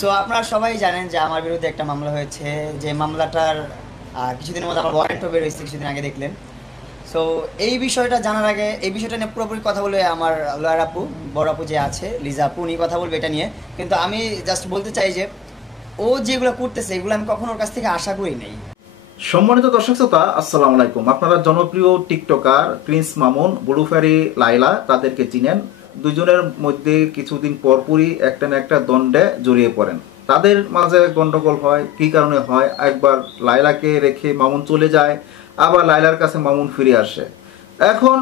So আপনারা সবাই জানেন যে আমার বিরুদ্ধে একটা মামলা হয়েছে, যে মামলাটার কিছুদিনের মধ্যে আমার ওয়ারেন্টও বের হয়েছে, কিছুদিন আগে দেখলেন। সো এই বিষয়টা জানার আগে এই বিষয়টা নিয়ে পুরোপুরি কথা বলে আমার লয়ার আপু, বড় আপু যে আছে লিজা আপু, উনি কথা বলবে এটা নিয়ে। কিন্তু আমি জাস্ট বলতে চাই যে ও যেগুলো করতেছে এগুলো আমি কখনো ওর কাছ থেকে আশা করি নাই। সম্মানিত দর্শক শ্রোতা, আসসালামু আলাইকুম। আপনারা জনপ্রিয় টিকটকার প্রিন্স মামুন, ব্লুফেরি লাইলা তাদেরকে চিনেন। দুজনের মধ্যে কিছুদিন পরপরই একটা না একটা দ্বন্দ্বে জড়িয়ে পড়েন। তাদের মাঝে গন্ডগোল হয়, কি কারণে হয়? একবার লাইলাকে রেখে মামুন চলে যায়, আবার লাইলার কাছে মামুন ফিরে আসে। এখন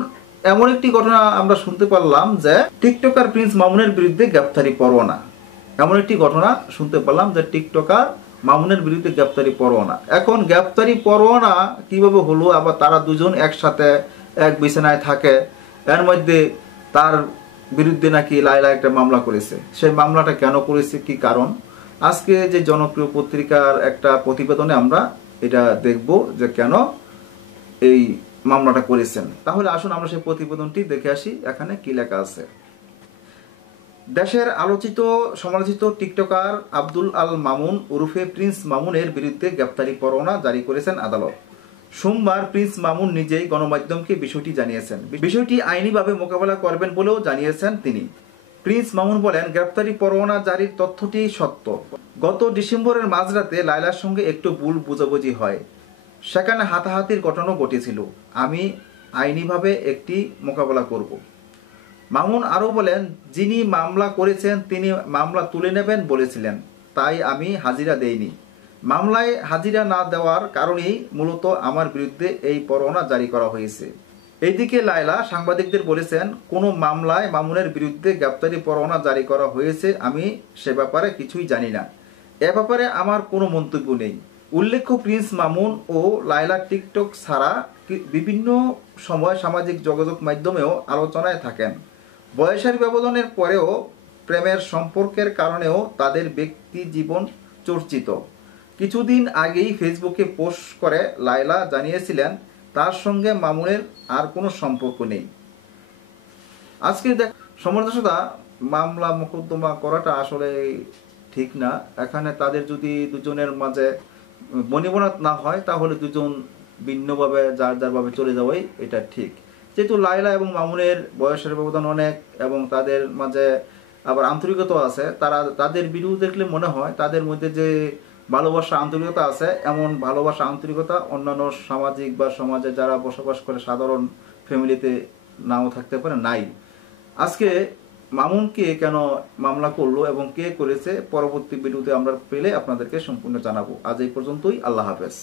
এমন একটি ঘটনা আমরা শুনতে পারলাম যে টিকটকার প্রিন্স মামুনের বিরুদ্ধে গ্রেফতারি পরোয়ানা। এমন একটি ঘটনা শুনতে পেলাম যে টিকটকার মামুনের বিরুদ্ধে গ্রেফতারি পরোয়ানা। এখন গ্রেফতারি পরোয়ানা কিভাবে হলো? আবার তারা দুজন একসাথে এক বিছানায় থাকে, এর মধ্যে তার বিরুদ্ধে নাকি লাইলা একটা মামলা করেছে। সেই মামলাটা কেন করেছে, কি কারণ? আজকে যে জনপ্রিয় পত্রিকার একটা প্রতিবেদনে আমরা এটা দেখব যে কেন এই মামলাটা করেছেন। তাহলে আসুন আমরা সেই প্রতিবেদনটি দেখে আসি, এখানে কি লেখা আছে। দেশের আলোচিত সমালোচিত টিকটকার আব্দুল আল মামুন ওরফে প্রিন্স মামুনের বিরুদ্ধে গ্রেফতারি পরোয়ানা জারি করেছেন আদালত। সোমবার প্রিন্স মামুন নিজেই গণমাধ্যমকে বিষয়টি জানিয়েছেন। বিষয়টি আইনিভাবে মোকাবেলা করবেন বলেও জানিয়েছেন তিনি। প্রিন্স মামুন বলেন, গ্রেফতারি পরোয়ানা জারির তথ্যটি সত্য। গত ডিসেম্বরের মাঝরাতে লায়লার সঙ্গে একটু ভুল বোঝাবুঝি হয়, সেখানে হাতাহাতির ঘটনা ঘটেছিল। আমি আইনিভাবে একটি মোকাবেলা করব। মামুন আরও বলেন, যিনি মামলা করেছেন তিনি মামলা তুলে নেবেন বলেছিলেন, তাই আমি হাজিরা দেইনি। মামলায় হাজিরা না দেওয়ার কারণেই মূলত আমার বিরুদ্ধে এই পরোয়ানা জারি করা হয়েছে। এইদিকে লায়লা সাংবাদিকদের বলেছেন, কোনো মামলায় মামুনের বিরুদ্ধে গ্রেফতারি পরোয়ানা জারি করা হয়েছে আমি সে ব্যাপারে কিছুই জানি না। এ ব্যাপারে আমার কোনো মন্তব্য নেই। উল্লেখ্য, প্রিন্স মামুন ও লায়লা টিকটক ছাড়া বিভিন্ন সময় সামাজিক যোগাযোগ মাধ্যমেও আলোচনায় থাকেন। বয়সের ব্যবধানের পরেও প্রেমের সম্পর্কের কারণেও তাদের ব্যক্তি জীবন চর্চিত। কিছুদিন আগেই ফেসবুকে পোস্ট করে লায়লা জানিয়েছিলেন তার সঙ্গে মামুনের আর কোনো সম্পর্ক নেই। আজকে সমর্থকতা মামলা মোকদ্দমা করাটা আসলে ঠিক না। এখানে তাদের যদি দুজনের মাঝে বনিবনাত না হয় তাহলে দুজন ভিন্নভাবে যার যারভাবে চলে যাওয়াই এটা ঠিক। যেহেতু লায়লা এবং মামুনের বয়সের ব্যবধান অনেক এবং তাদের মাঝে আবার আন্তরিকতা আছে, তাদের ভিডিও দেখলে মনে হয় তাদের মধ্যে যে ভালোবাসা আন্তরিকতা আছে, এমন ভালোবাসা আন্তরিকতা অন্যান্য সামাজিক বা সমাজে যারা বসবাস করে সাধারণ ফ্যামিলিতে নাও থাকতে পারে, নাই। আজকে মামুনকে কেন মামলা করলো এবং কে করেছে, পরবর্তী ভিডিওতে আমরা পেলে আপনাদেরকে সম্পূর্ণ জানাবো। আজ এই পর্যন্তই। আল্লাহ হাফেজ।